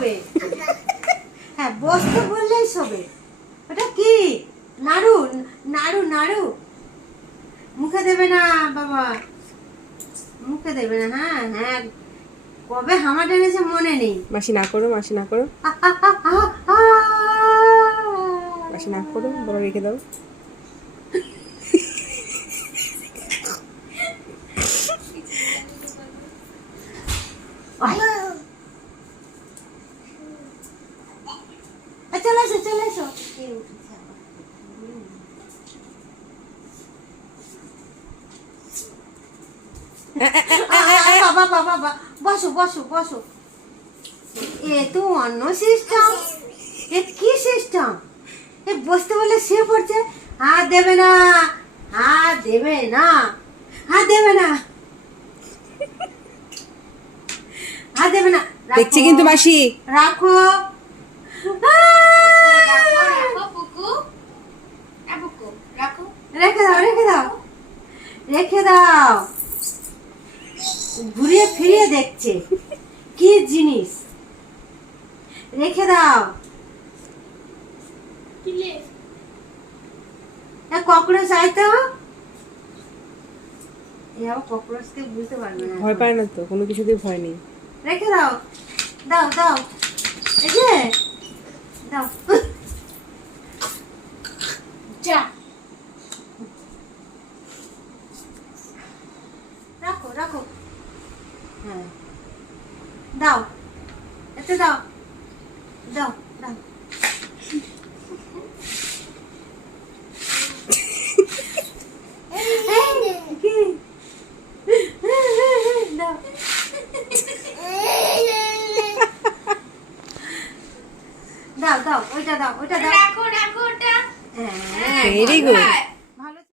শোবে। হ্যাঁ বসতে বললেই শোবে। ওটা কি? নাড়ু নাড়ু নাড়ু। মুখে দেবে না বাবা, মুখে দেবে না। হ্যাঁ হ্যাঁ, কবে হামা টেনেছে মনে নেই। মাসি না করো, মাসি না করো, মাসি না করো, বড় রেখে দাও। চলে এসো চলে এসো। বাবা বাবা বাবা, বসো বসো বসো। এ তো অন্য সিস্টেম। এ কি সিস্টেম? এ বসতে বলে শুয়ে পড়ছে। হাত দেবে না, হাত দেবে না, হাত দেবে না, হাত দেবে না। দেখছি কিন্তু মাসি। রাখো। রেখে দাও রেখে দাও রেখে দাও। ঘুরিয়ে ফিরিয়ে দেখছে কি জিনিস। রেখে দাও। ককরোচ আইতো। ককরোচকে বুঝতে পারবে না। ভয় পায় না তো, কোনো কিছুতেই ভয় নেই। রেখে দাও, দাও দাও, এই যে দাও। যা রাখো রাখো। হ্যাঁ দাও, এতে দাও দাও দাও। কি? দাও। দাও দাও, ওইটা দাও, ওইটা দাও। রাখো রাখো ওটা। হ্যাঁ ভেরি গুড।